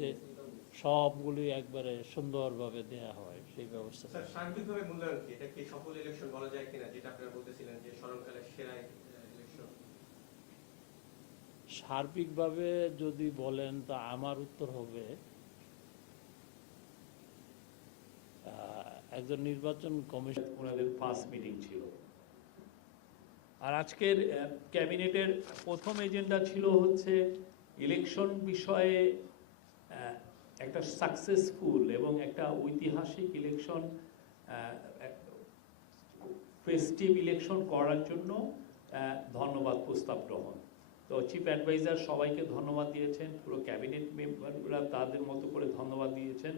যাতে সবগুলি একবারে সুন্দরভাবে দেয়া হয় সেই ব্যবস্থা। সার্বিকভাবে মূল্যায়ন কি এটা কি সফল ইলেকশন বলা যায় কিনা, যেটা আপনারা বলতেছিলেন যে স্মরণকালের সেরা ইলেকশন? সার্বিকভাবে যদি বলেন তা আমার উত্তর হবে একজন নির্বাচন কমিশন ওনাদের ফার্স্ট মিটিং ছিল। আর আজকের ক্যাবিনেটের প্রথম এজেন্ডা ছিল হচ্ছে ইলেকশন বিষয়ে একটা সাকসেসফুল এবং একটা ঐতিহাসিক ইলেকশন, ফেস্টিভ ইলেকশন করার জন্য ধন্যবাদ প্রস্তাব গ্রহণ। তো চিফ অ্যাডভাইজার সবাইকে ধন্যবাদ দিয়েছেন, পুরো ক্যাবিনেট মেম্বাররা তাদের মতো করে ধন্যবাদ দিয়েছেন,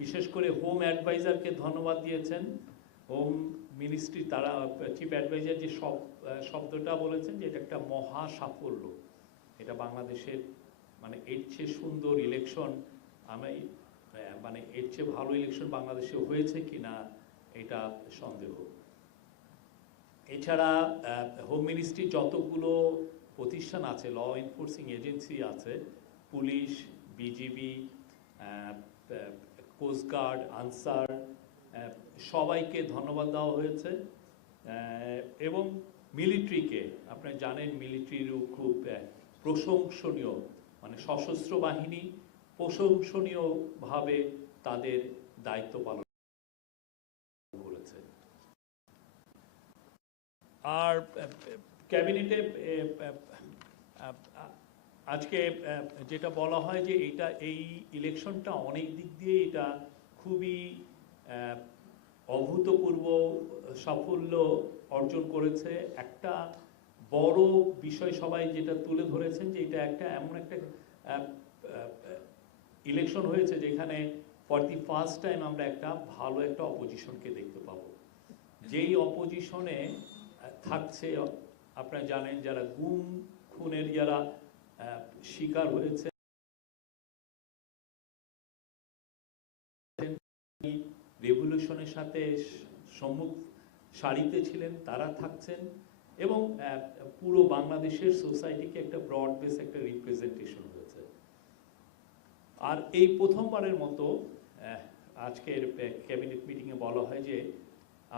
বিশেষ করে হোম অ্যাডভাইজারকে ধন্যবাদ দিয়েছেন। হোম মিনিস্ট্রি তারা চিফ অ্যাডভাইজার যে শব্দটা বলেছেন যে এটা একটা মহা সাফল্য, এটা বাংলাদেশের মানে এর চেয়ে সুন্দর ইলেকশন আমি মানে এর চেয়ে ভালো ইলেকশন বাংলাদেশে হয়েছে কিনা এটা সন্দেহ। এছাড়া হোম মিনিস্ট্রি যতগুলো প্রতিষ্ঠান আছে, ল এনফোর্সিং এজেন্সি আছে, পুলিশ, বিজিবি, কোস্টগার্ড, আনসার, সবাইকে ধন্যবাদ দেওয়া হয়েছে। এবং মিলিটারিকে আপনারা জানেন মিলিটারিরও খুব প্রশংসনীয়, মানে সশস্ত্র বাহিনী প্রশংসনীয়ভাবে তাদের দায়িত্ব পালন করেছে। আর ক্যাবিনেটে আজকে যেটা বলা হয় যে এই ইলেকশনটা অনেক দিক দিয়ে এটা খুবই অভূতপূর্ব সাফল্য অর্জন করেছে। একটা বড় বিষয় সবাই যেটা তুলে ধরেছেন যে এটা একটা এমন একটা ইলেকশন হয়েছে যেখানে ফর দি ফার্স্ট টাইম আমরা একটা ভালো একটা অপোজিশনকে দেখতে পাবো, যেই অপোজিশনে থাকছে আপনারা জানেন যারা গুম খুনের যারা শিকার হয়েছে, রেভলিউশনের সাথে সম্মুখ সারিতে ছিলেন, তারা থাকছেন এবং পুরো বাংলাদেশের সোসাইটিকে একটা ব্রড বেস একটা রিপ্রেজেন্টেশন হয়েছে। আর এই প্রথমবারের মতো আজকের ক্যাবিনেট মিটিংয়ে বলা হয় যে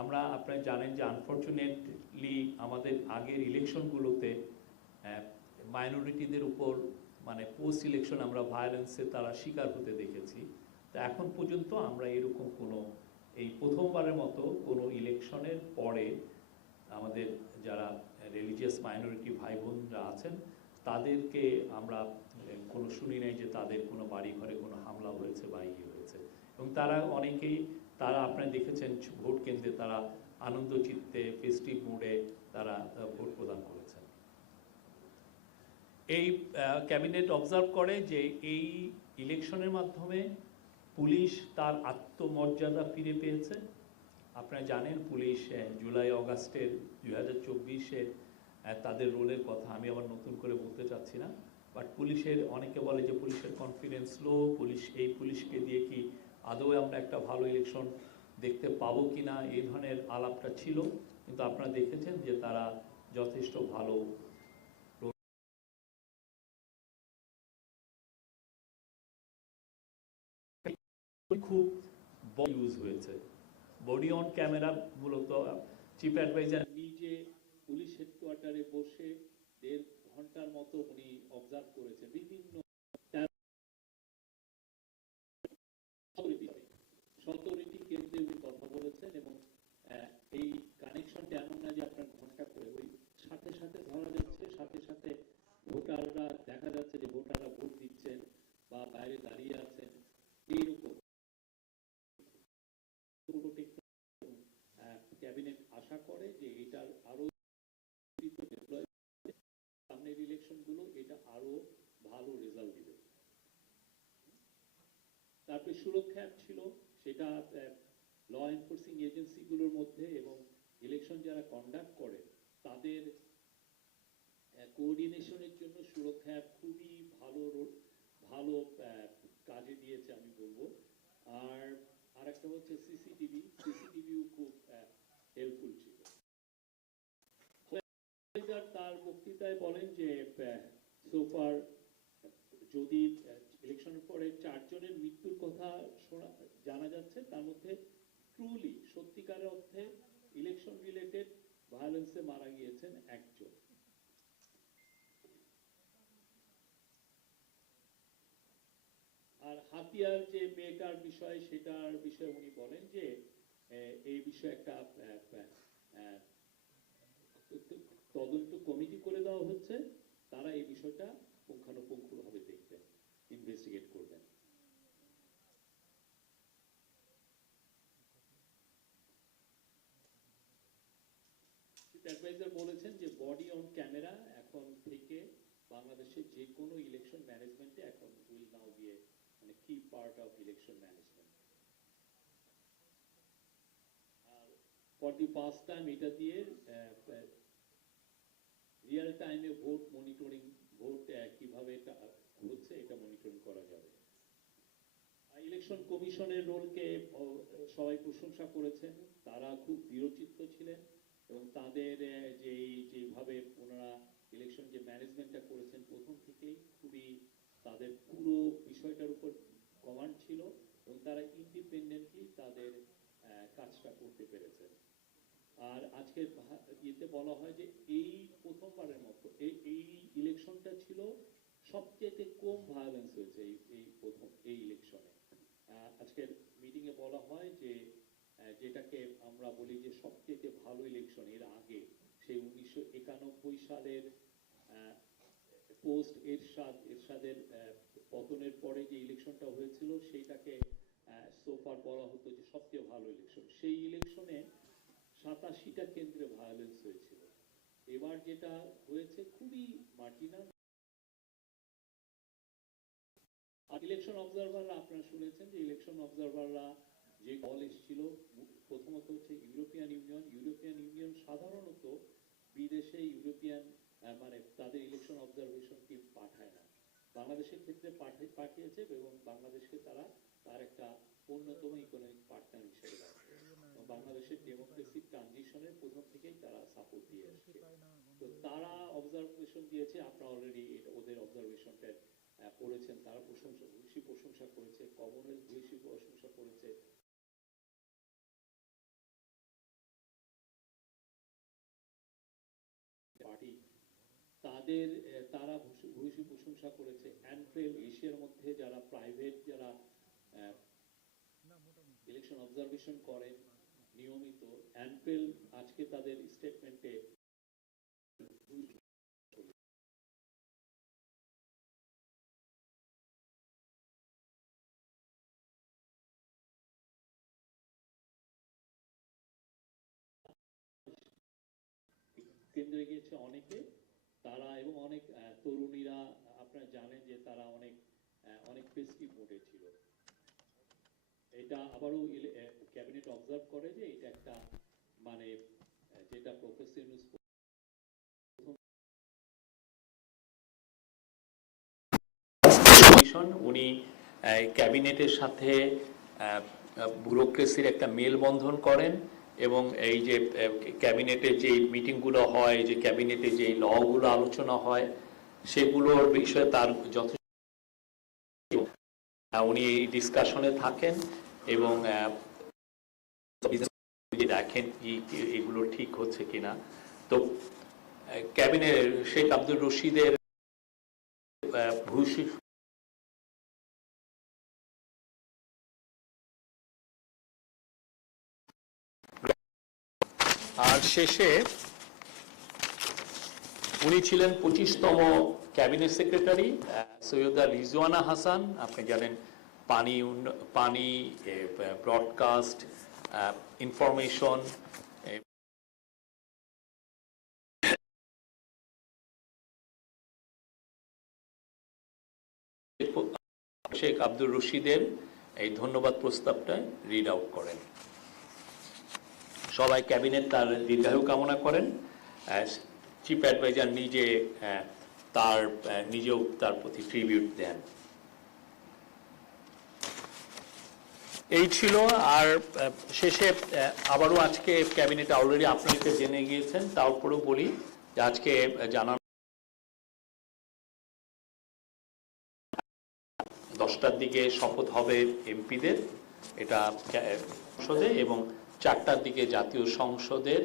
আমরা আপনারা জানেন যে আনফর্চুনেটলি আমাদের আগের ইলেকশনগুলোতে মাইনরিটিদের উপর মানে পোস্ট ইলেকশন আমরা ভায়োলেন্সে তারা শিকার হতে দেখেছি। তা এখন পর্যন্ত আমরা এরকম কোনো এই প্রথমবারের মতো কোনো ইলেকশনের পরে আমাদের যারা রিলিজিয়াস মাইনরিটি ভাই বোনরা আছেন তাদেরকে আমরা কোনো শুনি নাই যে তাদের কোনো বাড়ি ঘরে কোনো হামলা হয়েছে বা ইয়ে হয়েছে। এবং তারা অনেকেই তারা আপনারা দেখেছেন ভোট কেন্দ্রে তারা আনন্দ চিত্তে ফেস্টিভ মুডে তারা ভোট প্রদান করেছেন। এই ক্যাবিনেট অবজার্ভ করে যে এই ইলেকশনের মাধ্যমে পুলিশ তার আত্মমর্যাদা ফিরে পেয়েছে। আপনারা জানেন পুলিশ জুলাই অগাস্টের 2024-এর তাদের রোলের কথা আমি আবার নতুন করে বলতে চাচ্ছি না, বাট পুলিশের অনেকে বলে যে পুলিশের কনফিডেন্স লো, পুলিশকে দিয়ে কি আদৌ আমরা একটা ভালো ইলেকশন দেখতে পাবো কি না এই ধরনের আলাপটা ছিল। কিন্তু আপনারা দেখেছেন যে তারা যথেষ্ট ভালো খুব ইউজ হয়েছে। বডি অন ক্যামেরা মূলত চিফ অ্যাডভাইজার নিজে পুলিশ হেডকোয়ার্টারে বসে 1.5 ঘন্টার মতো উনি অবজার্ভ করেছেন বিভিন্ন সতর্কী কেন্দ্রে উনি কথা বলেছেন। এবং এই কানেকশনটা এমন না যে আপনার ঘন্টা করে ওই সাথে সাথে ধরা যাচ্ছে, সাথে সাথে ভোটাররা দেখা যাচ্ছে যে ভোটাররা ভোট দিচ্ছেন বা বাইরে দাঁড়িয়ে আছেন এইরকম। ক্যাবিনেট আশা করে যে এটার আরো সামনের ইলেকশনগুলো এটা আরো ভালো রেজাল্ট দিবে। তারপরে সুরক্ষা ছিল, সেটা ল এনফোর্সিং এজেন্সিগুলোর মধ্যে এবং ইলেকশন যারা কন্ডাক্ট করে তাদের কোঅর্ডিনেশনের জন্য সুরক্ষা খুবই ভালো কাজে দিয়েছে আমি বলবো। আর একটা হচ্ছে সিসিটিভিও খুব হেল্পফুল ছিল। তার বক্তৃতায় বলেন যে সোফার যদি ইলেকশনের পরে 4 জনের মৃত্যুর কথা জানা যাচ্ছে, তার মধ্যে ট্রুলি সত্যিকারের অর্থে ইলেকশন রিলেটেড ভায়োলেন্সে মারা গিয়েছেন 1 জন। আর হাতিয়ার যে মেয়েটার বিষয়, সেটার বিষয়ে উনি বলেন যে এই বিষয়ে একটা তদন্ত কমিটি করে দেওয়া হচ্ছে, তারা এই বিষয়টা পুঙ্খানুপুঙ্খভাবে দেখবেন, ইনভেস্টিগেট করবেন। অ্যাডভাইজার বলেছেন যে বডি অন ক্যামেরা এখন থেকে বাংলাদেশের যে কোনো ইলেকশন ম্যানেজমেন্টে এখন উইল নাও বি এ মানে কি পার্ট অফ ইলেকশন ম্যানেজমেন্ট। আর ফর দি ফার্স্ট টাইম এটা দিয়ে রিয়েল টাইমে ভোট মনিটরিং, ভোট কিভাবে এটা হচ্ছে এটা মনিটরিং করা যাবে। ইলেকশন কমিশনের রোলকে সবাই প্রশংসা করেছেন, তারা খুব দৃঢ়চিত্ত ছিলেন এবং তাদের যেভাবে ওনারা ইলেকশন যে ম্যানেজমেন্টটা করেছেন প্রথম থেকেই খুবই তাদের পুরো বিষয়টার উপর কমান্ড ছিল এবং তারা ইন্ডিপেন্ডেন্টলি তাদের কাজটা করতে পেরেছেন। আর আজকে ইয়েতে বলা হয় যে এই প্রথমবারের মতো এই ইলেকশনটা ছিল সবচেয়ে কম ভায়োলেন্স হয়েছে এই প্রথম এই ইলেকশনে। আজকের মিটিং এ বলা হয় যে যেটাকে আমরা বলি যে সবচেয়ে ভালো ইলেকশন এর আগে সেই 1991 সালের পোস্ট এরশাদের পতনের পরে যে ইলেকশনটা হয়েছিল সেইটাকে সোফার বলা হতো যে সবচেয়ে ভালো ইলেকশন। সেই ইলেকশনে 87টা কেন্দ্রে ভায়োলেন্স হয়েছিল। এবার যেটা হয়েছে খুবই মার্জিনাল। ইলেকশন অবজারভাররা আপনারা শুনেছেন যে ইলেকশন অবজারভাররা যে দল এসেছিল প্রথমত হচ্ছে ইউরোপিয়ান ইউনিয়ন সাধারণত বিদেশে ইউরোপিয়ান মানে তাদের ইলেকশন অবজারভেশন টিম পাঠায় না, বাংলাদেশের ক্ষেত্রে পাঠিয়েছে এবং বাংলাদেশকে তারা তার একটা অন্যতম ইকোনমিক পার্টনার হিসেবে রাখে। বাংলাদেশের ডেমোক্রেসি ট্রানজিশনের প্রথম থেকেই তারা সাপোর্ট দিয়ে আসছে। তো তারা অবজারভেশন দিয়েছে, আপনারা অলরেডি ওদের অবজারভেশনটা করেছেন, তারা ভূয়সী প্রশংসা করেছে, কমনওয়েলথ ভূয়সী প্রশংসা করেছে। পার্টি তারা ভূয়সী প্রশংসা করেছে। অ্যানফ্রেল এশিয়ার মধ্যে যারা প্রাইভেট যারা ইলেকশন অবজারভেশন করেন নিয়মিত, অ্যানফ্রেল আজকে তাদের স্টেটমেন্টে কেন্দ্রে গিয়েছে অনেকে, তারা এবং অনেক তরুণীরা আপনারা জানেন যে তারা অনেক ফেস্টিভ মোডে ছিল। এটা আবারও ক্যাবিনেট অবজার্ভ করে যে এটা একটা মানে যেটা প্রফেসর ইউনূস উনি ক্যাবিনেটের সাথে ব্যুরোক্রেসির একটা মেলবন্ধন করেন এবং এই যে ক্যাবিনেটে যে মিটিংগুলো হয়, যে ক্যাবিনেটে যে লগুলো আলোচনা হয় সেগুলোর বিষয়ে তার যথেষ্ট উনি এই ডিসকাশনে থাকেন এবং দেখেন এগুলো ঠিক হচ্ছে কিনা। তো ক্যাবিনেট শেখ আব্দুর রশিদের ভূয়সী আর শেষে উনি ছিলেন 25তম ক্যাবিনেট সেক্রেটারি সৈয়দা রিজওয়ানা হাসান। আপনি জানেন পানি ব্রডকাস্ট ইনফরমেশন শেখ আব্দুর রশিদের এই ধন্যবাদ প্রস্তাবটা রিড আউট করেন। সবাই ক্যাবিনেট তার দীর্ঘায়ু কামনা করেন। চিফ অ্যাডভাইজার নিজেও তার প্রতি ট্রিবিউট দেন। এই ছিল। আর শেষে আবারও আজকে ক্যাবিনেট অলরেডি আপনাদেরকে জেনে গিয়েছেন, তারপরেও বলি যে আজকে জানানো 10টার দিকে শপথ হবে এমপিদের, এটা সংসদে, এবং 4টার দিকে জাতীয় সংসদের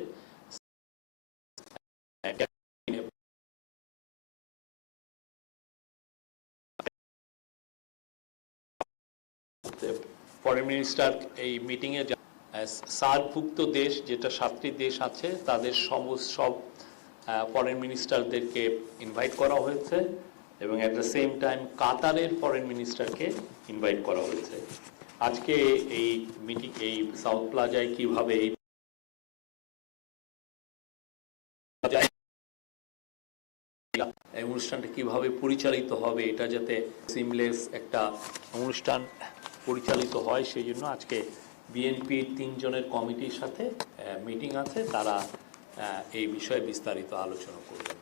ফরেন মিনিস্টার এই মিটিংয়ে সার্কভুক্ত দেশ যেটা 7টি দেশ আছে তাদের সব ফরেন মিনিস্টারদেরকে ইনভাইট করা হয়েছে, এবং অ্যাট দ্য সেম টাইম কাতারের ফরেন মিনিস্টারকে ইনভাইট করা হয়েছে। আজকে এই মিটিং এই সাউথ প্লাজায় কিভাবে এই অনুষ্ঠানটা কিভাবে পরিচালিত হবে, এটা যাতে সিমলেস একটা অনুষ্ঠান পরিচালিত হয়, সেই জন্য আজকে বিএনপির 3 জনের কমিটির সাথে মিটিং আছে, তারা এই বিষয়ে বিস্তারিত আলোচনা করবেন।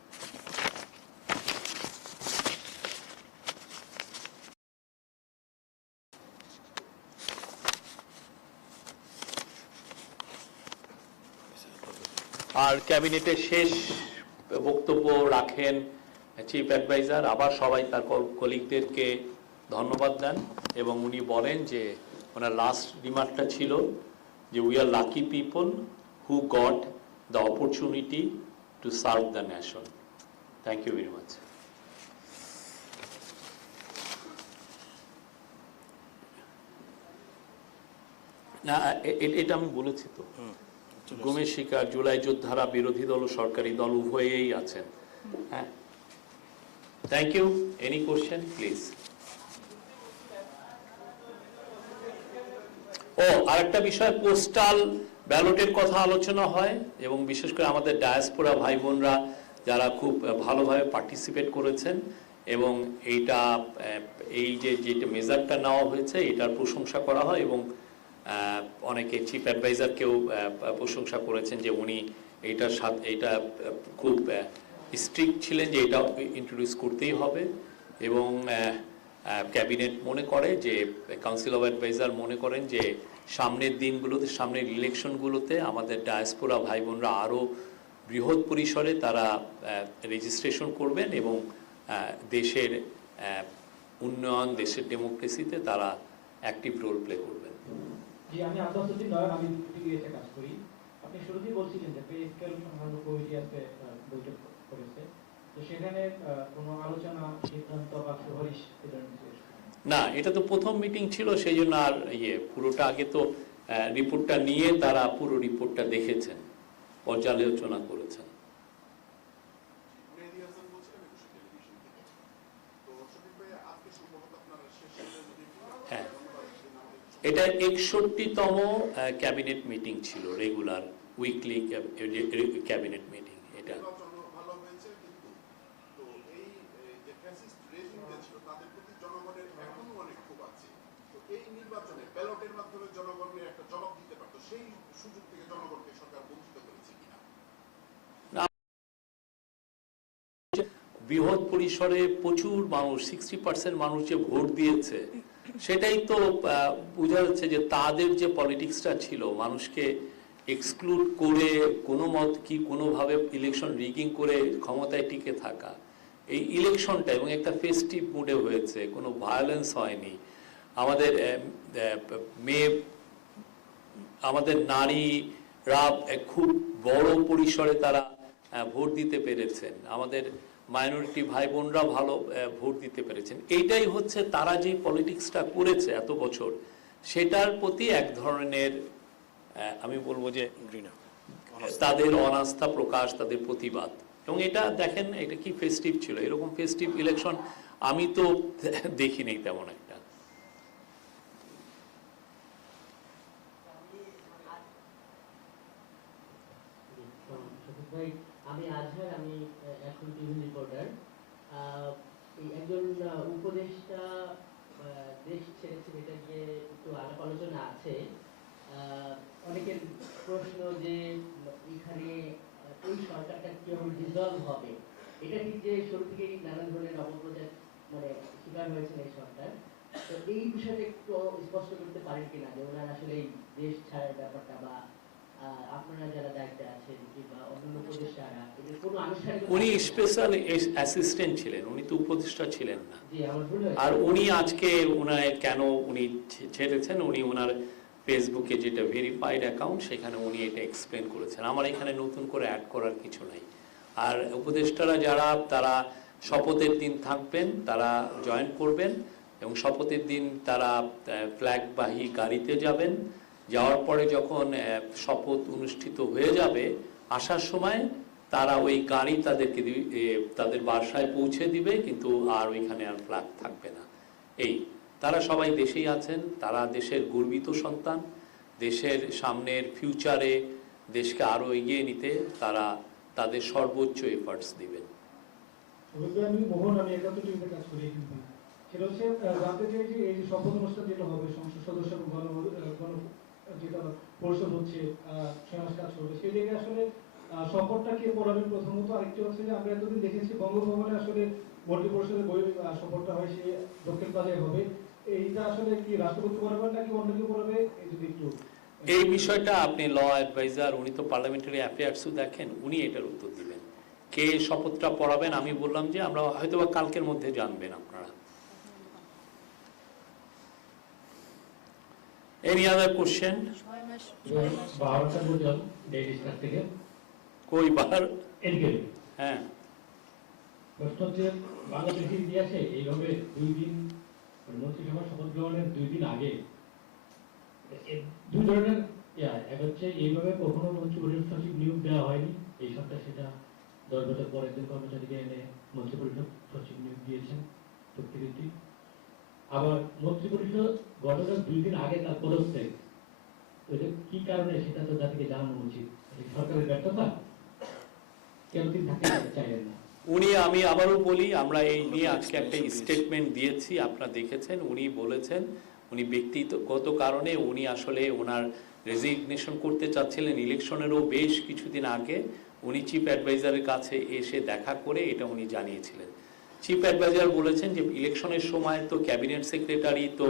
আর ক্যাবিনেটের শেষ বক্তব্য রাখেন চিফ অ্যাডভাইজার, আবার সবাই তার কলিগদেরকে ধন্যবাদ দেন, এবং উনি বলেন যে ওনার লাস্ট রিমার্কটা ছিল যে we are lucky people who got the opportunity to serve the nation. Thank you very much. না, এটা আমি বলেছি তো, গুমের শিকার, জুলাই যোদ্ধারা, বিরোধী দল ও সরকারি দল উভয়েই আছেন। হ্যাঁ, thank you. Any question please. ও আরেকটা বিষয়, পোস্টাল ব্যালটের কথা আলোচনা হয়, এবং বিশেষ করে আমাদের ডায়াসপোরা ভাই বোনরা যারা খুব ভালোভাবে পার্টিসিপেট করেছেন, এবং এইটা এই যে যেটা মেজারটা নেওয়া হয়েছে এটার প্রশংসা করা হয়, এবং অনেকে চিফ অ্যাডভাইজারকেও প্রশংসা করেছেন যে উনি এইটার সাথে এটা খুব স্ট্রিক্ট ছিলেন যে এটা ইন্ট্রোডিউস করতেই হবে, এবং ক্যাবিনেট মনে করে যে কাউন্সিল অফ অ্যাডভাইজার মনে করেন যে সামনের দিনগুলোতে, সামনের ইলেকশনগুলোতে আমাদের ডায়াসপোরা ভাই বোনরা আরও বৃহৎ পরিসরে তারা রেজিস্ট্রেশন করবেন, এবং দেশের উন্নয়ন, দেশের ডেমোক্রেসিতে তারা অ্যাক্টিভ রোল প্লে করবেন। জি, আমি আব্বাসউদ্দিন নয়ন, আমি টিভিএতে কাজ করি। আপনি শুরুতেই বলছিলেন যে পে স্কেল সংক্রান্ত কমিটি আজকে বৈঠক করেছে, তো সেখানে কোনো আলোচনা, সিদ্ধান্ত বা সুপারিশ এ ধরনের কিছু? না, এটা তো প্রথম মিটিং ছিল, সেই জন্য আর পুরোটা আগে তো রিপোর্টটা নিয়ে তারা পুরো রিপোর্টটা দেখেছেন, পর্যালোচনা করেছেন। হ্যাঁ, এটা 61তম ক্যাবিনেট মিটিং ছিল, রেগুলার উইকলি ক্যাবিনেট মিটিং। এটা বৃহৎ পরিসরে প্রচুর মানুষ, 60% মানুষ যে ভোট দিয়েছে, সেটাই তো বোঝা যাচ্ছে যে তাদের যে পলিটিক্সটা ছিল, মানুষকে এক্সক্লুড করে কোনো মত কি কোনোভাবে ইলেকশন রিগিং করে ক্ষমতায় টিকে থাকা, এই ইলেকশনটা এবং একটা ফেস্টিভ মুডে হয়েছে, কোনো ভায়োলেন্স হয়নি। আমাদের আমাদের নারীরা খুব বড় পরিসরে তারা ভোট দিতে পেরেছেন, আমাদের মাইনরিটি ভাই বোনরা ভালো ভোট দিতে পেরেছেন। এইটাই হচ্ছে তারা যে পলিটিক্সটা করেছে এত বছর, সেটার প্রতি এক ধরনের আমি বলবো যে তাদের অনাস্থা প্রকাশ, তাদের প্রতিবাদ। এবং এটা দেখেন, এটা কি ফেস্টিভ ছিল, এরকম ফেস্টিভ ইলেকশন আমি তো দেখিনি তেমন একটা। আমি আজহার, আমি এখন টিভি রিপোর্টার। একজন উপদেষ্টা দেশ ছেড়েছেন, এটা নিয়ে একটু আলাপ আলোচনা আছে। অনেকের প্রশ্ন যে এখানে এই সরকারটা কিভাবে ডিসলভ হবে, এটা ঠিক যে শুরু থেকেই নানান ধরনের অপপ্রচার শিকার হয়েছেন এই সরকার, তো এই বিষয়টা একটু স্পষ্ট করতে পারেন কিনা যে ওনার আসলে এই দেশ ছাড়ার ব্যাপারটা বা আপনারা যারা দায়িত্বে আছেন কিংবা অন্যান্য উপদেষ্টারা এদের কোনো আনুষ্ঠানিক উনি স্পেশাল অ্যাসিস্ট্যান্ট ছিলেন, উনি তো উপদেষ্টা ছিলেন না। জি আমার ভুল হয়েছে। আর উনি আজকে উনার কেন উনি ছেড়েছেন, উনি ওনার ফেসবুকে যেটা ভেরিফাইড অ্যাকাউন্ট সেখানে উনি এটা এক্সপ্লেন করেছেন। আমার এখানে নতুন করে অ্যাড করার কিছু নাই। আর উপদেষ্টারা যারা তারা শপথের দিন থাকবেন, তারা জয়েন করবেন এবং শপথের দিন তারা ফ্ল্যাগবাহী গাড়িতে যাবেন। যাওয়ার পরে যখন শপথ অনুষ্ঠিত হয়ে যাবে, আসার সময় তারা ওই গাড়ি তাদেরকে তাদের বাসায় পৌঁছে দিবে, কিন্তু আর ওইখানে আর ফ্ল্যাগ থাকবে না। এই তারা সবাই দেশেই আছেন, তারা দেশের গর্বিত সন্তান, দেশের সামনের ফিউচারে দেশকে আরো এগিয়ে নিতে তারা তাদের সর্বোচ্চ এফার্টস দিবেন। আমি মোহন, আমি 71 টিভিতে কাজ করি কিন্তু সেটা হচ্ছে জানতে চাই যে এই যে শপথ অনুষ্ঠান যেটা হবে সংসদ সদস্য গণ যেটা পরিষদ হচ্ছে 6 মাস কাজ করবে, সেই জায়গায় আসলে শপথটা কে পড়াবেন প্রথমত। আরেকটি হচ্ছে যে আমরা এতদিন দেখেছি বঙ্গভবনে আসলে মন্ত্রী পরিষদের বই শপথটা হয় সে দক্ষিণ প্লাজায় হবে, এইটা আসলে কি রাষ্ট্রপতি পড়াবেন নাকি অন্য কেউ পড়াবে, এই যদি একটু এই বিষয়টা আপনি ল অ্যাডভাইজার, উনি তো পার্লামেন্টারি অ্যাফেয়ার্সও দেখেন, উনি এটার উত্তর দিবেন। কে শপথটা পড়াবেন আমি বললাম যে আমরা হয়তো বা কালকের মধ্যে জানবেন আপনারা। Any other question? 12টা বুঝলাম ডেইলি স্টার থেকে কই বার? এদিকে হ্যাঁ, প্রশ্ন হচ্ছে বাংলাদেশের ইতিহাসে এইভাবে 2 দিন মন্ত্রিসভা শপথ গ্রহণের 2 দিন আগে দুই ধরনের এক হচ্ছে এইভাবে কখনো মন্ত্রী পরিষদ সচিব নিয়োগ দেওয়া হয়নি, এই সপ্তাহে সেটা 10 বছর পরে একজন কর্মচারীকে এনে মন্ত্রী পরিষদ সচিব নিয়োগ দিয়েছেন চুক্তিভিত্তিক। আবার মন্ত্রী পরিষদ গঠনের 2 দিন আগে তার পদত্যাগ, এটা কি কারণে সেটা তো জাতিকে জানানো উচিত। সরকারের ব্যর্থতা, কেন তিনি থাকতে চাইলেন না? আমি আবারও বলি, আমরা এই নিয়ে আজকে একটা স্টেটমেন্ট দিয়েছি, আপনারা দেখেছেন। উনি বলেছেন উনি ব্যক্তিগত কারণে উনি আসলে ওনার রেজিগনেশন করতে চাচ্ছিলেন ইলেকশনেরও বেশ কিছুদিন আগে। উনি চিফ অ্যাডভাইজারের কাছে এসে দেখা করে এটা উনি জানিয়েছিলেন। চিফ অ্যাডভাইজার বলেছেন যে ইলেকশনের সময় তো ক্যাবিনেট সেক্রেটারি তো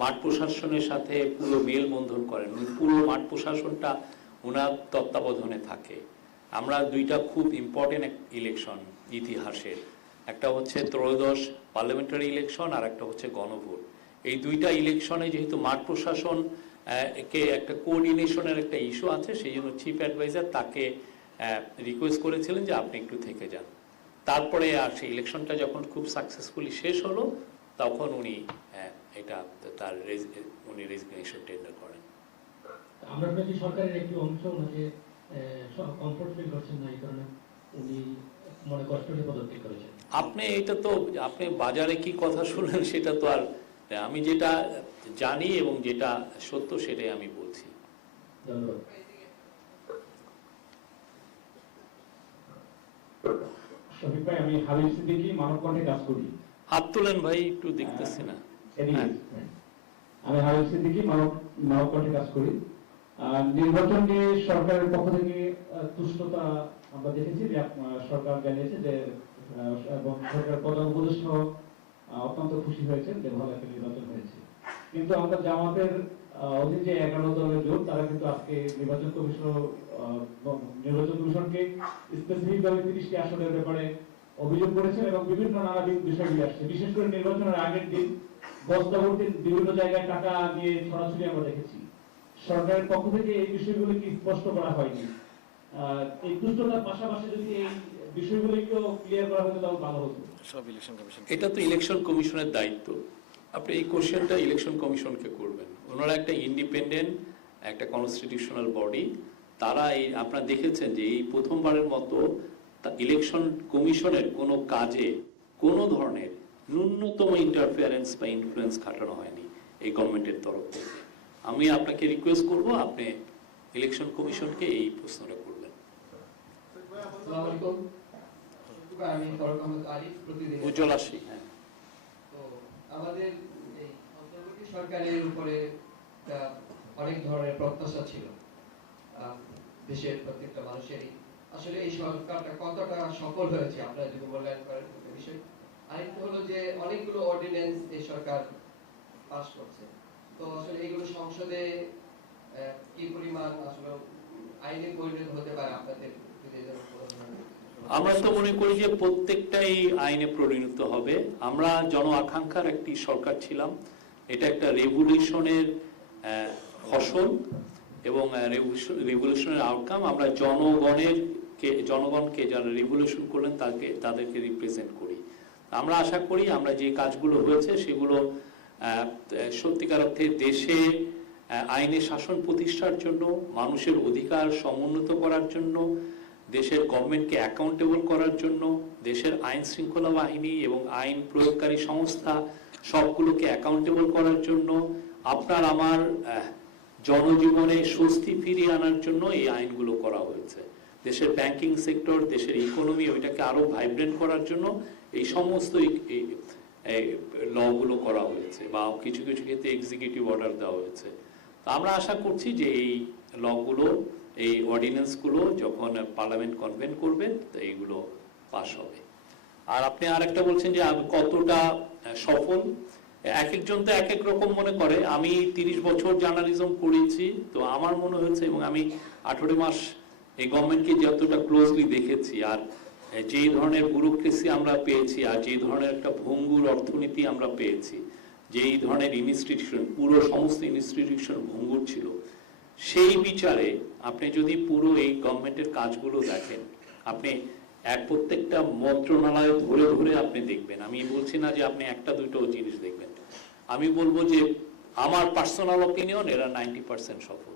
মাঠ প্রশাসনের সাথে পুরো মেলবন্ধন করেন, পুরো মাঠ প্রশাসনটা ওনার তত্ত্বাবধানে থাকে। আমরা 2টা খুব ইম্পর্টেন্ট ইলেকশন ইতিহাসের, একটা হচ্ছে ত্রয়োদশ পার্লামেন্টারি ইলেকশন আর একটা হচ্ছে গণভোট। এই 2টা ইলেকশনে যেহেতু মাঠ প্রশাসন কে একটা কোঅর্ডিনেশনের একটা ইস্যু আছে, সেই জন্য চিফ অ্যাডভাইজার তাকে রিকোয়েস্ট করেছিলেন যে আপনি একটু থেকে যান। তারপরে আর সেই ইলেকশনটা যখন খুব সাকসেসফুলি শেষ হলো, তখন উনি এটা তার উনি রেজিগনেশন টেন্ডার করেন। আমরা নাকি সরকারের একটি অংশ ওনাকে কমফোর্ট ফিল করছেন না, এই কারণে উনি মনে কষ্ট নিয়ে পদত্যাগ করেছেন। আপনি এটা তো আপনি বাজারে কি কথা শুনলেন সেটা তো আর, আমি যেটা জানি এবং যেটা সত্য সেটাই আমি বলছি। ধন্যবাদ। শফিক ভাই, আমি হাবিব সিদ্দিকী, মানবকণ্ঠে কাজ করি। হাত তোলেন ভাই, একটু দেখতেছি না। এদিকে। আমি হাবিব সিদ্দিকী, মানবকণ্ঠে কাজ করি। নির্বাচন নিয়ে সরকারের পক্ষ থেকে তুষ্টতা আমরা দেখেছি যে সরকার জানিয়েছে যে এবং সরকারের প্রধান উপদেষ্টা অত্যন্ত খুশি হয়েছেন যে ভালো একটা নির্বাচন হয়েছে। কিন্তু আমরা জামাতের অধীন যে 11 দলের জোট, তারা কিন্তু আজকে নির্বাচন কমিশনকে স্পেসিফিকভাবে 30টি আসনের ব্যাপারে অভিযোগ করেছেন এবং বিভিন্ন নানাবিধ বিষয়গুলি আসছে। বিশেষ করে নির্বাচনের আগের দিন বস্তাভর্তি বিভিন্ন জায়গায় টাকা দিয়ে ছড়াছড়ি আমরা দেখেছি। সরকারের পক্ষ থেকে এই বিষয়গুলি কি স্পষ্ট করা হয়নি? এই দুষ্টতার পাশাপাশি যদি এই বিষয়গুলিকেও ক্লিয়ার করা হতো তাহলে ভালো হতো। এটা তো ইলেকশন কমিশনের দায়িত্ব। আপনি এই কোশ্চেনটা ইলেকশন কমিশনকে করবেন। ওনারা একটা ইন্ডিপেন্ডেন্ট একটা কনস্টিটিউশনাল বডি। তারা এই আপনারা দেখেছেন যে এই প্রথমবারের মতো ইলেকশন কমিশনের কোনো কাজে কোনো ধরনের ন্যূনতম ইন্টারফিয়ারেন্স বা ইনফ্লুয়েন্স খাটানো হয়নি এই গভর্নমেন্টের তরফ থেকে। আমি আপনাকে রিকোয়েস্ট করব আপনি ইলেকশন কমিশনকে এই প্রশ্নটা করবেন। আসসালামু আলাইকুম, আমি ফারুক আহমেদ আরিফ, প্রতিদিন উজ্জ্বল আসি। হ্যাঁ, তো আমাদের এই অন্তর্বর্তী সরকারের উপরে অনেক ধরনের প্রত্যাশা ছিল দেশের প্রত্যেকটা মানুষেরই। আসলে এই সরকারটা কতটা সফল হয়েছে আপনারা যদি মূল্যায়ন করেন একটা বিষয়। আরেকটা হলো যে অনেকগুলো অর্ডিন্যান্স এই সরকার পাস করছে, তো আসলে এইগুলো সংসদে কি পরিমাণ আসলে আইনে পরিণত হতে পারে আপনাদের যদি এরকম কোনো আমরা তো মনে করি যে প্রত্যেকটাই আইনে পরিণত হবে। আমরা জন আকাঙ্ক্ষার একটি সরকার ছিলাম, এটা একটা রেভলিউশনের ফসল এবং রেভলিউশনের আউটকাম। আমরা জনগণকে যারা রেভলিউশন করলেন তাদেরকে রিপ্রেজেন্ট করি। আমরা আশা করি আমরা যে কাজগুলো হয়েছে সেগুলো সত্যিকার অর্থে দেশে আইনের শাসন প্রতিষ্ঠার জন্য, মানুষের অধিকার সমুন্নত করার জন্য, দেশের গভর্নমেন্টকে অ্যাকাউন্টেবল করার জন্য, দেশের আইন শৃঙ্খলা বাহিনী এবং আইন প্রয়োগকারী সংস্থা সবগুলোকে অ্যাকাউন্টেবল করার জন্য, আপনার আমার জনজীবনে স্বস্তি ফিরিয়ে আনার জন্য এই আইনগুলো করা হয়েছে। দেশের ব্যাংকিং সেক্টর, দেশের ইকোনমি ওইটাকে আরো ভাইব্রেন্ট করার জন্য এই সমস্ত লগুলো করা হয়েছে, বা কিছু কিছু ক্ষেত্রে এক্সিকিউটিভ অর্ডার দেওয়া হয়েছে। আমরা আশা করছি যে এই লগুলো, এই অর্ডিন্যান্সগুলো যখন পার্লামেন্ট কনভেন করবে তো এইগুলো পাস হবে। আর আপনি আরেকটা বলছেন যে কতটা সফল, এক একজন তো এক এক রকম মনে করে। আমি 30 বছর জার্নালিজম করেছি, তো আমার মনে হয়েছে, এবং আমি 18 মাস এই গভর্নমেন্টকে যতটা ক্লোজলি দেখেছি, আর যেই ধরনের ব্যুরোক্রেসি আমরা পেয়েছি, আর যেই ধরনের একটা ভঙ্গুর অর্থনীতি আমরা পেয়েছি, যেই ধরনের ইনস্টিটিউশন, পুরো সমস্ত ইনস্টিটিউশন ভঙ্গুর ছিল, সেই বিচারে আপনি যদি পুরো এই গভর্নমেন্টের কাজগুলো দেখেন, আপনি প্রত্যেকটা মন্ত্রণালয় ধরে ধরে আপনি দেখবেন। আমি বলছি না যে আপনি একটা দুটো জিনিস দেখবেন, আমি বলবো যে আমার পার্সোনাল অপিনিয়ন এরা 90% সফল।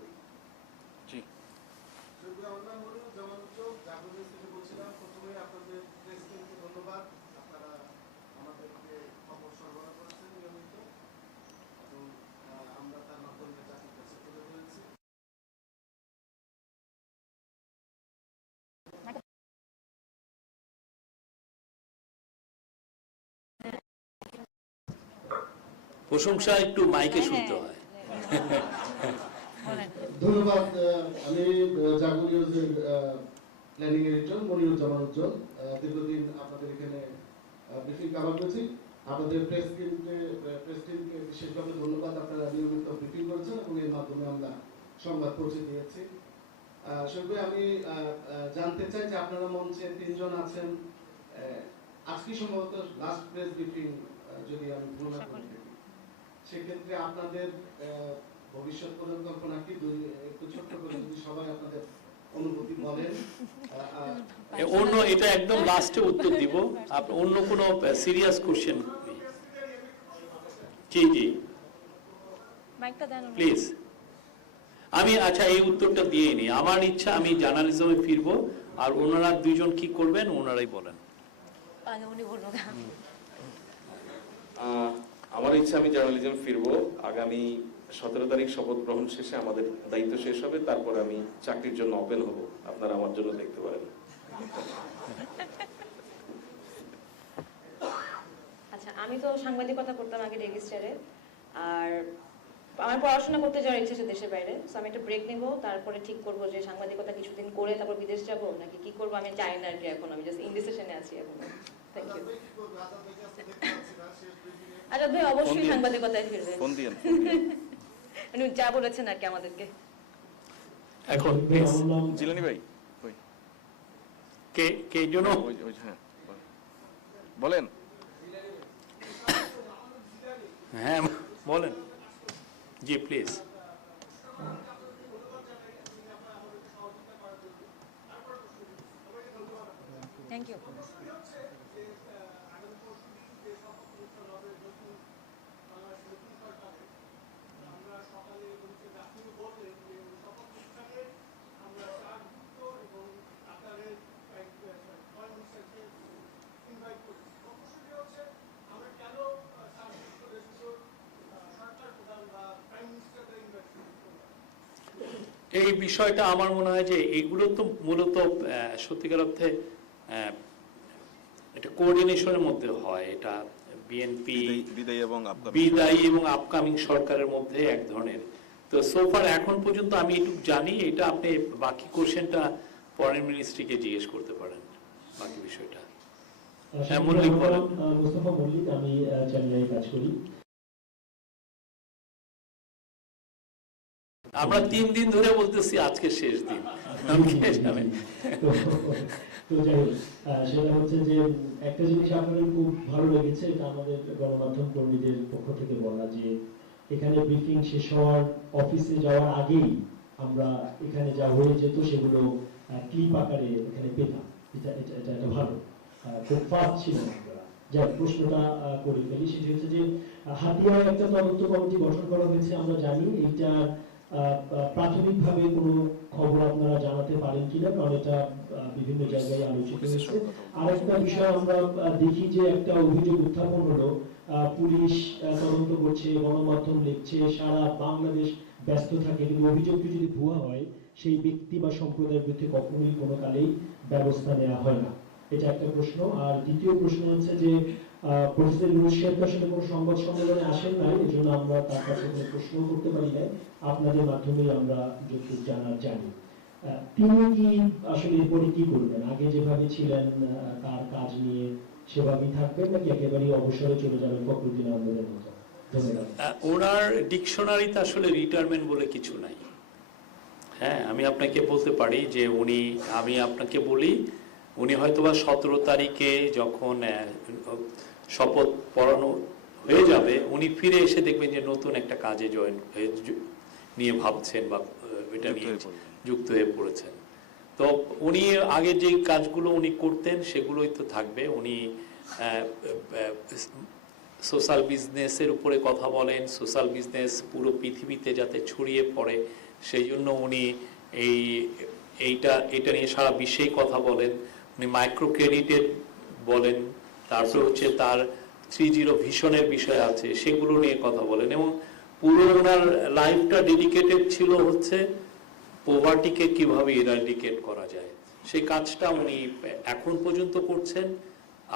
প্রশংসা একটু মাইকে শুনতে হয়। ধন্যবাদ। আমি জাগো নিউজের প্ল্যানিং এডিটর মনিরুজ্জামান উজ্জ্বল। দীর্ঘদিন আপনাদের এখানে ব্রিফিং কভার করেছি। আপনাদের প্রেস টিমকে বিশেষভাবে ধন্যবাদ, আপনারা নিয়মিত ব্রিফিং করেছেন এবং এর মাধ্যমে আমরা সংবাদ পৌঁছে দিয়েছি। শরীফ, আমি জানতে চাই যে আপনারা মঞ্চে 3 জন আছেন, আজকে সম্ভবত লাস্ট প্রেস ব্রিফিং যদি আমি ভুল না করি, সেক্ষেত্রে আপনাদের ভবিষ্যৎ পরিকল্পনা কি? একটু ছোট্ট করে যদি সবাই আপনাদের অনুভূতি বলেন। অন্য এটা একদম লাস্টে উত্তর দিব, আপনি অন্য কোনো serious question. G G please. আমি আচ্ছা এই উত্তরটা দিয়ে নি। আমার ইচ্ছা আমি জার্নালিজমে ফিরবো, আর ওনারা 2 জন কি করবেন ওনারাই বলেন। আমার ইচ্ছা আমি জার্নালিজম ফিরবো। আগামী 17 তারিখ শপথ গ্রহণ শেষে আমাদের দায়িত্ব শেষ হবে, তারপর আমি চাকরির জন্য ওপেন হব, আপনারা আমার জন্য দেখতে পারেন। আচ্ছা, আমি তো সাংবাদিকতা করতাম আগে রেজিস্টারে, আর আমার পড়াশোনা করতে যাওয়ার ইচ্ছা আছে দেশের বাইরে। সো আমি একটা ব্রেক নেব, তারপরে ঠিক করব যে সাংবাদিকতা কিছুদিন করে তারপর বিদেশ যাব নাকি কি করব আমি জানি না আর কি। এখন আমি জাস্ট ইনডিসিশনে আছি এখন। Thank you. আজাদ ভাই অবশ্যই সাংবাদিকতায় ফিরবেন, ফোন দিয়েন, উনি যা বলেছেন আর কি আমাদেরকে। এখন জিলানি ভাই কে জন্য হ্যাঁ বলেন। হ্যাঁ বলেন, জি প্লিজ। Thank you. এই বিষয়টা আমার মনে হয় যে এগুলো তো মূলত সত্যিকার অর্থে এটা কোঅর্ডিনেশনের মধ্যে হয়। এটা বিএনপি বিদায়ী এবং আপকামিং সরকারের মধ্যে এক ধরনের। তো সোফার এখন পর্যন্ত আমি একটু জানি, এটা আপনি বাকি কোশ্চেনটা ফরেন মিনিস্ট্রিকে জিজ্ঞেস করতে পারেন বাকি বিষয়টা। মুস্তাফা মল্লিক, আমি চ্যানেলে কাজ করি। আমরা 3 দিন ধরে বলতেছি আজকে শেষ দিন। কে জানে? তো যাই হোক, সেটা হচ্ছে যে একটা জিনিস আপনাদের খুব ভালো লেগেছে, এটা আমাদের গণমাধ্যম কর্মীদের পক্ষ থেকে বলা, যে এখানে ব্রিফিং শেষ হওয়ার অফিসে যাওয়ার আগেই আমরা এখানে যা হয়ে যেত সেগুলো ক্লিপ আকারে এখানে পেতাম। এটা ভালো, খুব ফাস্ট ছিলেন আপনারা। যা প্রশ্নটা করে ফেলি, সেটি হচ্ছে যে হাতিয়ায় একটা তদন্ত কমিটি গঠন করা হয়েছে, আমরা জানি। এইটার প্রাথমিকভাবে কোনো খবর আপনারা জানাতে পারেন কিনা, কারণ এটা বিভিন্ন জায়গায় আলোচিত হয়েছে। আরেকটা বিষয় আমরা দেখি যে একটা অভিযোগ উত্থাপন হলো, পুলিশ তদন্ত করছে, গণমাধ্যম লিখছে, সারা বাংলাদেশ ব্যস্ত থাকে, কিন্তু অভিযোগটি যদি ভুয়া হয় সেই ব্যক্তি বা সম্প্রদায়ের বিরুদ্ধে কখনোই কোনো কালেই ব্যবস্থা নেওয়া হয় না। এটা একটা প্রশ্ন। আর দ্বিতীয় প্রশ্ন হচ্ছে যে প্রফেসর ইউনূস সাহেব আসলে কোনো সংবাদ সম্মেলনে আসেন নাই, এই জন্য আমরা তার কাছে কোনো প্রশ্ন করতে পারি নাই, আপনাদের মাধ্যমেই আমরা যতটুকু জানি। তিনি কি আসলে এরপরে কি করবেন? আগে যেভাবে ছিলেন তার কাজ নিয়ে সেভাবেই থাকবেন, নাকি একেবারেই অবসরে চলে যাবেন ফখরুদ্দিন আহমেদের মতো? ধন্যবাদ। ওনার ডিকশনারিতে আসলে রিটায়ারমেন্ট বলে কিছু নাই। হ্যাঁ, আমি আপনাকে বলতে পারি যে আমি আপনাকে বলি, উনি হয়তোবা 17 তারিখে যখন শপথ পড়ানো হয়ে যাবে, উনি ফিরে এসে দেখবেন যে নতুন একটা কাজে নিয়ে ভাবছেন বা এটা নিয়ে যুক্ত হয়ে পড়েছেন। তো উনি আগে যে কাজগুলো উনি করতেন সেগুলোই তো থাকবে। উনি সোশ্যাল বিজনেসের উপরে কথা বলেন, সোশ্যাল বিজনেস পুরো পৃথিবীতে যাতে ছড়িয়ে পড়ে সেই জন্য উনি এইটা নিয়ে সারা বিশ্বেই কথা বলেন। উনি মাইক্রো ক্রেডিটের বলেন, তারপরে হচ্ছে তার 3.0 ভিশনের বিষয় আছে, সেগুলো নিয়ে কথা বলেন। এবং পুরো ওনার লাইফটা ডেডিকেটেড ছিল হচ্ছে পোভার্টিকে কিভাবে ইরাডিকেট করা যায়, সেই কাজটা উনি এখন পর্যন্ত করছেন,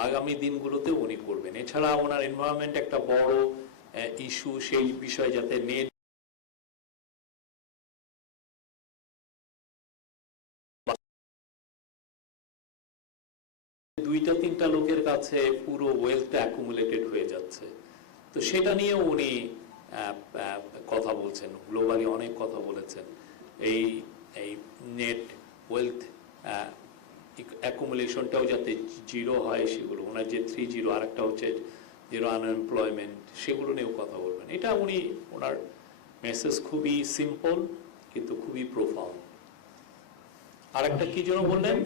আগামী দিনগুলোতে উনি করবেন। এছাড়া ওনার এনভায়রনমেন্ট একটা বড় ইস্যু, সেই বিষয়ে যাতে নেট দুইটা তিনটা লোকের কাছে পুরো ওয়েলথটা অ্যাকুমুলেটেড হয়ে যাচ্ছে, তো সেটা নিয়েও উনি কথা বলছেন, গ্লোবালি অনেক কথা বলেছেন। এই নেট ওয়েলথ অ্যাকুমুলেশনটাও যাতে 0 হয়, সেগুলো ওনার যে 3.0, আর একটা হচ্ছে 0 আনএমপ্লয়মেন্ট, সেগুলো নিয়েও কথা বলবেন। এটা ওনার মেসেজ খুবই সিম্পল কিন্তু খুবই প্রোফাউন্ড। আর একটা কি যেন বললেন,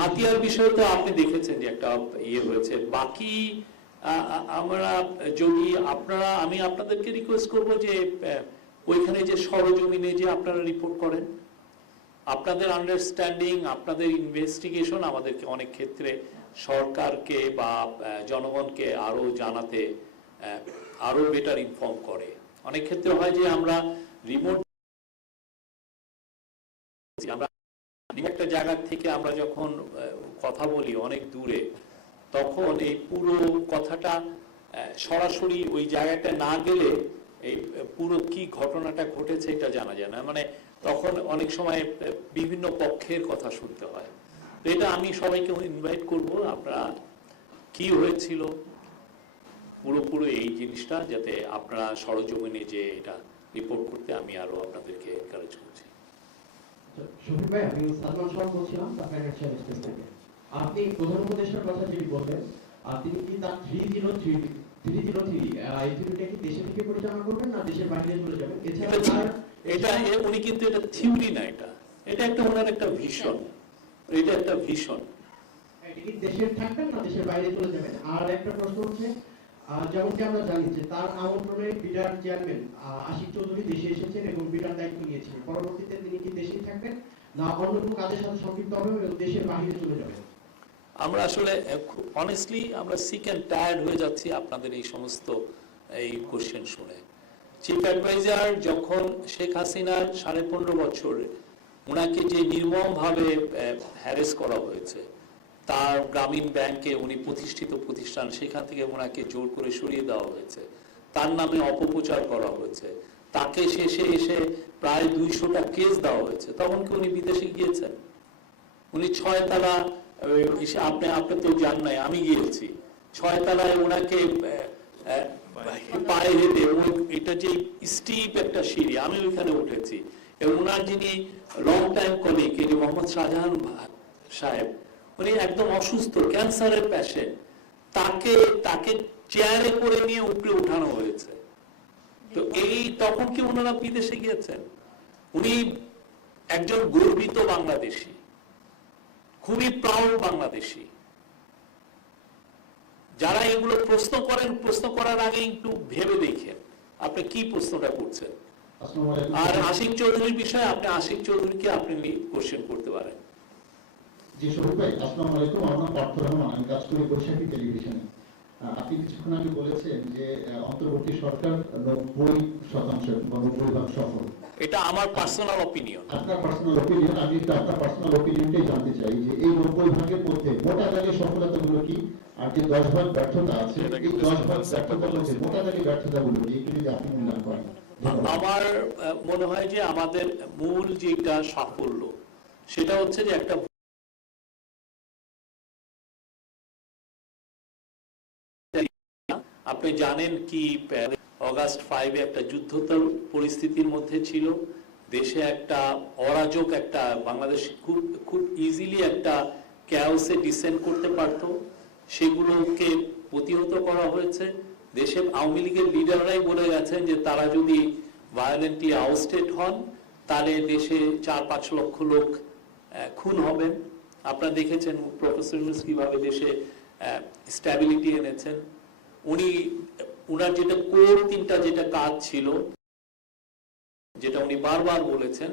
হাতিয়ার বিষয় তো আপনি দেখেছেন যে একটা হয়েছে। বাকি আমি আপনাদেরকে রিকোয়েস্ট করব যে ওইখানে যে সরজমিনে যে আপনারা রিপোর্ট করেন, আপনাদের আন্ডারস্ট্যান্ডিং, আপনাদের ইনভেস্টিগেশন আমাদেরকে অনেক ক্ষেত্রে সরকারকে বা জনগণকে আরো জানাতে, আরো বেটার ইনফর্ম করে। অনেক ক্ষেত্রে হয় যে আমরা রিমোট একটা জায়গা থেকে আমরা যখন কথা বলি অনেক দূরে, তখন এই পুরো কথাটা সরাসরি ওই জায়গাটা না গেলে এই পুরো কি ঘটনাটা ঘটেছে এটা জানা যায় না। মানে তখন অনেক সময় বিভিন্ন পক্ষের কথা শুনতে হয়। তো এটা আমি সবাইকে ইনভাইট করব, আপনারা কি হয়েছিল পুরোপুরি এই জিনিসটা যাতে আপনারা সরজমিনে যে এটা রিপোর্ট করতে আমি আরো আপনাদেরকে এনকারেজ করছি। শফিক ভাই, আমি সালমান শাহ বলছিলাম ফাইন্যান্সিয়াল স্টেট থেকে। আপনি প্রধান উপদেষ্টার কথা যেটি বললেন, তিনি কি তার 303 এই থিওরিটা কি দেশে থেকে পরিচালনা করবেন না দেশের বাইরে চলে যাবেন? এছাড়া উনি কিন্তু এটা থিওরি না, এটা একটা ওনার একটা ভিশন, এটা একটা ভিশন। এটা কি দেশের থাকবেন না দেশের বাইরে চলে যাবেন? আর একটা প্রশ্ন হচ্ছে, যেমনটি আমরা জানি যে তার আমন্ত্রণে বিডার চেয়ারম্যান আশিক চৌধুরী দেশে এসেছেন এবং বিডার দায়িত্ব নিয়েছিলেন, পরবর্তীতে তিনি কি দেশেই থাকবেন না অন্য কোনো কাজের সাথে সম্পৃক্ত হবেন এবং দেশের বাইরে চলে যাবেন? আমরা আসলে অনেস্টলি আমরা সিক অ্যান্ড টায়ার্ড হয়ে যাচ্ছি আপনাদের এই সমস্ত কোশ্চেন শুনে। চিফ অ্যাডভাইজার যখন শেখ হাসিনার 15.5 বছর ওনাকে যে নির্মমভাবে হ্যারেস করা হয়েছে, তার গ্রামীণ ব্যাংকে উনি প্রতিষ্ঠিত প্রতিষ্ঠান, সেখান থেকে ওনাকে জোর করে সরিয়ে দেওয়া হয়েছে, তার নামে অপপ্রচার করা হয়েছে, তাকে শেষে এসে প্রায় 200টা কেস দেওয়া হয়েছে, তখন কি উনি বিদেশে গিয়েছেন? উনি 6 তলা, আপনি তো জান নাই, আমি গিয়েছি 6 তলায় ওনাকে পায়ে হেঁটে এটা যে স্টিপ একটা সিঁড়ি, আমি ওইখানে উঠেছি, এবং ওনার যিনি লং টাইম কলিগ এই মোহাম্মদ শাহজাহান সাহেব, উনি একদম অসুস্থ ক্যান্সারের পেশেন্ট, তাকে চেয়ারে করে নিয়ে উপরে উঠানো হয়েছে। তো এই তখন কি ওনারা বিদেশে গিয়েছেন? উনি একজন গর্বিত বাংলাদেশী, খুবই প্রাউড বাংলাদেশী। যারা এগুলো প্রশ্ন করেন, প্রশ্ন করার আগে একটু ভেবে দেখেন আপনি কি প্রশ্নটা করছেন। আর আশিক চৌধুরীর বিষয়ে আপনি আশিক চৌধুরীকে আপনি কোশ্চেন করতে পারেন। জি শরীফ ভাই, আসসালামু আলাইকুম। আমার নাম পার্থ রহমান, আমি কাজ করি বৈশাখী টেলিভিশনে। আপনি কিছুক্ষণ আগে বলেছেন যে অন্তর্বর্তী সরকার 90% বা 90% সফল। এটা আমার পার্সোনাল অপিনিয়ন। আপনার পার্সোনাল অপিনিয়ন, আমি আপনার পার্সোনাল অপিনিয়নটাই জানতে চাই যে এই 90% মধ্যে মোটা দাগে সফলতাগুলো কি, আর যে 10% ব্যর্থতা আছে এই 10% ব্যর্থতার মধ্যে মোটা দাগে ব্যর্থতাগুলো কি, একটু যদি আপনি মূল্যায়ন করেন। আমার মনে হয় যে আমাদের মূল যেটা সাফল্য সেটা হচ্ছে যে একটা আপনি জানেন কি অগাস্ট 5 একটা যুদ্ধোত্তর পরিস্থিতির মধ্যে ছিল, দেশে একটা অরাজক, একটা বাংলাদেশ খুব ইজিলি একটা ক্যাওসে ডিসেন্ড করতে পারত, সেগুলোকে প্রতিহত করা হয়েছে। দেশে আওয়ামী লীগের লিডাররাই বলে গেছেন যে তারা যদি ভায়োলেন্টলি আউস্টেড হন তাহলে দেশে 4-5 লক্ষ লোক খুন হবেন। আপনারা দেখেছেন প্রফেসর ইউনূস কিভাবে দেশে স্ট্যাবিলিটি এনেছেন। উনার যেটা কোর 3টা যেটা কাজ ছিল, যেটা উনি বারবার বলেছেন,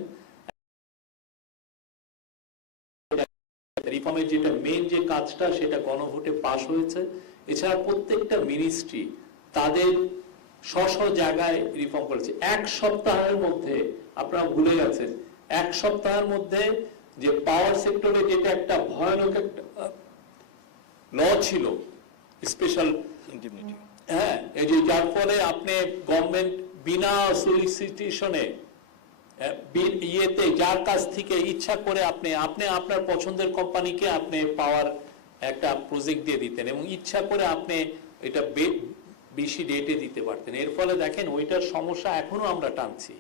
রিফর্মের যেটা মেইন যে কাজটা সেটা গণভোটে পাশ হয়েছে। এছাড়া প্রত্যেকটা মিনিস্ট্রি তাদের স্ব জায়গায় রিফর্ম করেছে। 1 সপ্তাহের মধ্যে, আপনারা ভুলে গেছেন, 1 সপ্তাহের মধ্যে যে পাওয়ার সেক্টরে যেটা একটা ভয়ানক একটা ল ছিল, স্পেশাল ইন্ডিমনিটি, হ্যাঁ, এই যে যার ফলে আপনি গভর্নমেন্ট বিনা সলিসিটেশনে ইয়েতে যার কাছ থেকে ইচ্ছা করে আপনি আপনার পছন্দের কোম্পানিকে আপনি পাওয়ার একটা প্রজেক্ট দিয়ে দিতেন এবং ইচ্ছা করে আপনি এটা বেশি রেটে দিতে পারতেন। এর ফলে দেখেন ওইটার সমস্যা এখনো আমরা টানছি।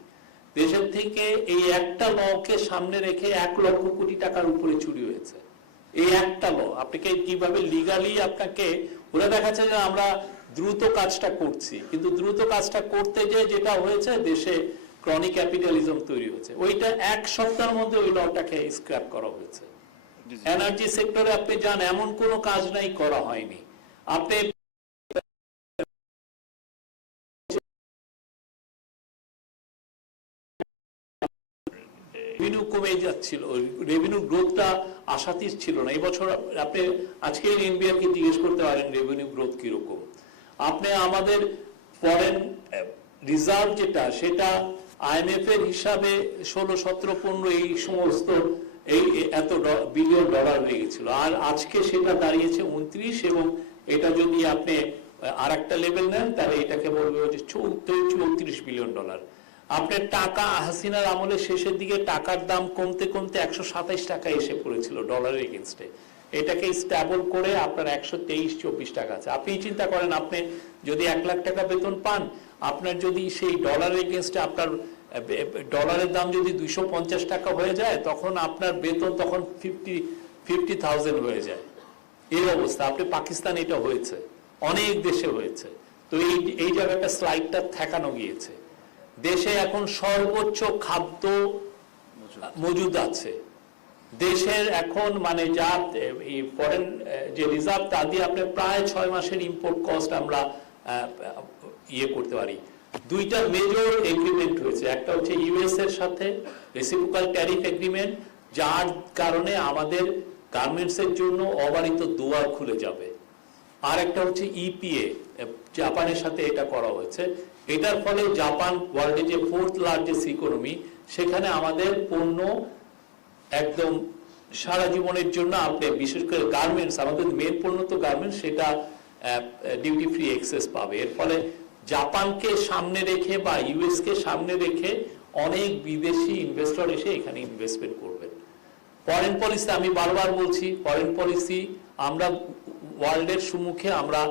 দেশের থেকে এই একটা লকে সামনে রেখে 1 লক্ষ কোটি টাকার উপরে চুরি হয়েছে। এই একটা ল আপনাকে কিভাবে লিগালি আপনাকে, ওরা দেখাচ্ছে যে আমরা দ্রুত কাজটা করছি, কিন্তু দ্রুত কাজটা করতে যে যেটা হয়েছে দেশে ক্রনিক ক্যাপিটালিজম তৈরি হয়েছে। ওইটা 1 সপ্তাহের মধ্যে ওই লটাকে স্ক্র্যাপ করা হয়েছে। এনার্জি সেক্টরে আপনি যান, এমন কোনো কাজ নাই করা হয়নি। আপনি রেভিনিউ কমে যাচ্ছিল, রেভিনিউ গ্রোথটা আশাতীত ছিল না। এই বছর আপনি আজকে এনবিআর কে জিজ্ঞেস করতে পারেন রেভিনিউ গ্রোথ কিরকম। আপনি আমাদের ফরেন রিজার্ভ যেটা, সেটা আইএমএফ এর হিসাবে 16, 17, 15 এই সমস্ত এই এত বিলিয়ন ডলার হয়ে গেছিল, আর আজকে সেটা দাঁড়িয়েছে 29, এবং এটা যদি আপনি আর একটা লেভেল নেন তাহলে এটাকে বলবে যে 34 বিলিয়ন ডলার। আপনার টাকা হাসিনার আমলে শেষের দিকে টাকার দাম কমতে কমতে 127 টাকা এসে পড়েছিল ডলারের এগেইনস্টে। এটাকে স্ট্যাবল করে আপনার 123-24 টাকা আছে। আপনি চিন্তা করেন, আপনি যদি 1 লাখ টাকা বেতন পান, আপনার যদি সেই ডলারের এগেইনস্টে আপনার ডলারের দাম যদি 250 টাকা হয়ে যায়, তখন আপনার বেতন তখন 50,000 হয়ে যায়। এই অবস্থা আপনি পাকিস্তান এটা হয়েছে, অনেক দেশে হয়েছে। তো এই জায়গাটা স্লাইডটা ঠেকানো গিয়েছে। দেশে এখন সর্বোচ্চ খাদ্য মজুদ আছে। দেশের এখন মানে যা ফরেন যে রিজার্ভ, তা দিয়ে আপনি প্রায় 6 মাসের ইম্পোর্ট কস্ট আমরা ইয়ে করতে পারি। 2টা মেজর এগ্রিমেন্ট হয়েছে, একটা হচ্ছে ইউএস এর সাথে রেসিপ্রোকাল ট্যারিফ এগ্রিমেন্ট, যার কারণে আমাদের গার্মেন্টস এর জন্য অবারিত দুয়ার খুলে যাবে। আর একটা হচ্ছে ইপিএ, জাপানের সাথে এটা করা হয়েছে। এটার ফলে জাপান ওয়ার্ল্ডে যে 4th লার্জেস্ট ইকোনমি, সেখানে আমাদের পণ্য একদম সারা জীবনের জন্য আপনি বিশেষ করে গার্মেন্টস, আমাদের মেন পণ্য তো গার্মেন্টস, সেটা ডিউটি ফ্রি এক্সেস পাবে। এর ফলে জাপানকে সামনে রেখে বা ইউএস কে সামনে রেখে অনেক বিদেশি ইনভেস্টর এসে এখানে ইনভেস্টমেন্ট করবেন। ফরেন পলিসি, আমি বারবার বলছি, ফরেন পলিসি আমরা ওয়ার্ল্ডের সম্মুখে আমরা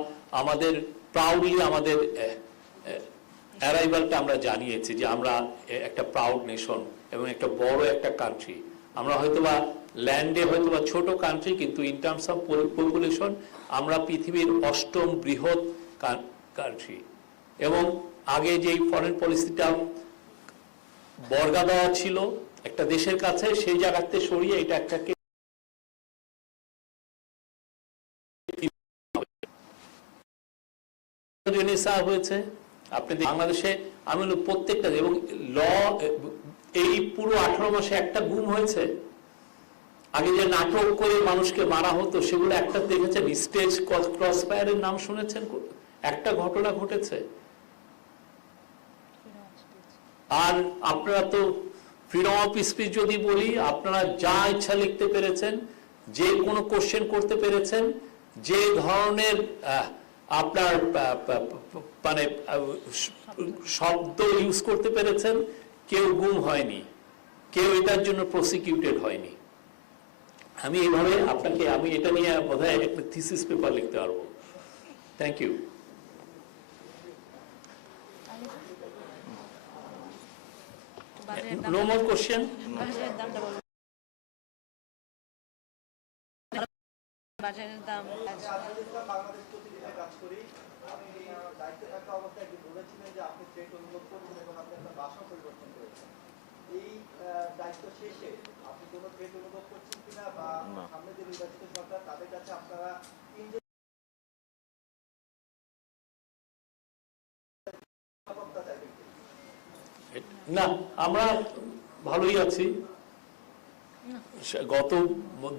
আমাদের প্রাউডলি আমাদের অ্যারাইভালটা আমরা জানিয়েছি যে আমরা একটা প্রাউড নেশন এবং একটা বড় একটা কান্ট্রি। আমরা হয়তোবা ল্যান্ডে হয়তোবা ছোট কান্ট্রি, কিন্তু ইন টার্মস অফ পপুলেশন আমরা পৃথিবীর 8ম বৃহৎ কান্ট্রি। এবং আগে যেই ফরেন পলিসিটা বর্গা দেওয়া ছিল একটা দেশের কাছে, সেই জায়গাতে সরিয়ে এটা একটাকে হয়েছে। আপনি বাংলাদেশে আমি প্রত্যেকটা, এবং ল এই পুরো 18 মাসে একটা গুম হয়েছে। আগে যে নাটক করে মানুষকে মারা হতো সেগুলো একটা দেখেছেন? স্টেজ ক্রস ফায়ারের নাম শুনেছেন? একটা ঘটনা ঘটেছে। আর আপনারা তো ফ্রিডম অফ স্পিচ যদি বলি, আপনারা যা ইচ্ছা লিখতে পেরেছেন, যে কোনো কোশ্চেন করতে পেরেছেন, যে ধরনের আপনার মানে শব্দ ইউজ করতে পেরেছেন, কেউ গুম হয়নি, কেউ এটার জন্য প্রসিকিউটেড হয়নি। আমি এইভাবে আপনাকে, আমি এটা নিয়ে বোধহয় একটা থিসিস পেপার লিখতে পারবো। Thank you. No more question? বাজারের দাম বাংলাদেশ প্রতিদিনে কাজ করি। আমি দায়িত্বে থাকা অবস্থায় একদিন বলেছিলেন যে আপনি থ্রেট অনুভব করছেন এবং আপনি আপনার বাসা পরিবর্তন করেছেন। এই দায়িত্ব শেষে আপনি কোনো থ্রেট অনুভব করছেন কিনা, বা সামনে যে নির্বাচিত সরকার তাদের কাছে আপনারা না, আমরা ভালোই আছি। গত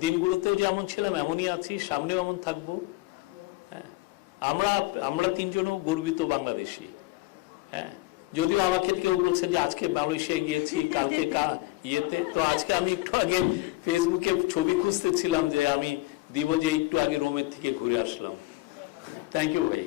দিনগুলোতেও যেমন ছিলাম এমনই আছি, সামনেও এমন থাকবো। হ্যাঁ, আমরা তিনজনও গর্বিত বাংলাদেশী। হ্যাঁ, যদিও আমাকে কেউ বলছেন যে আজকে মালয়েশিয়া গিয়েছি, কালকে ইয়েতে, তো আজকে আমি একটু আগে ফেসবুকে ছবি খুঁজতেছিলাম যে আমি দিব যে একটু আগে রোমের থেকে ঘুরে আসলাম। থ্যাংক ইউ ভাই।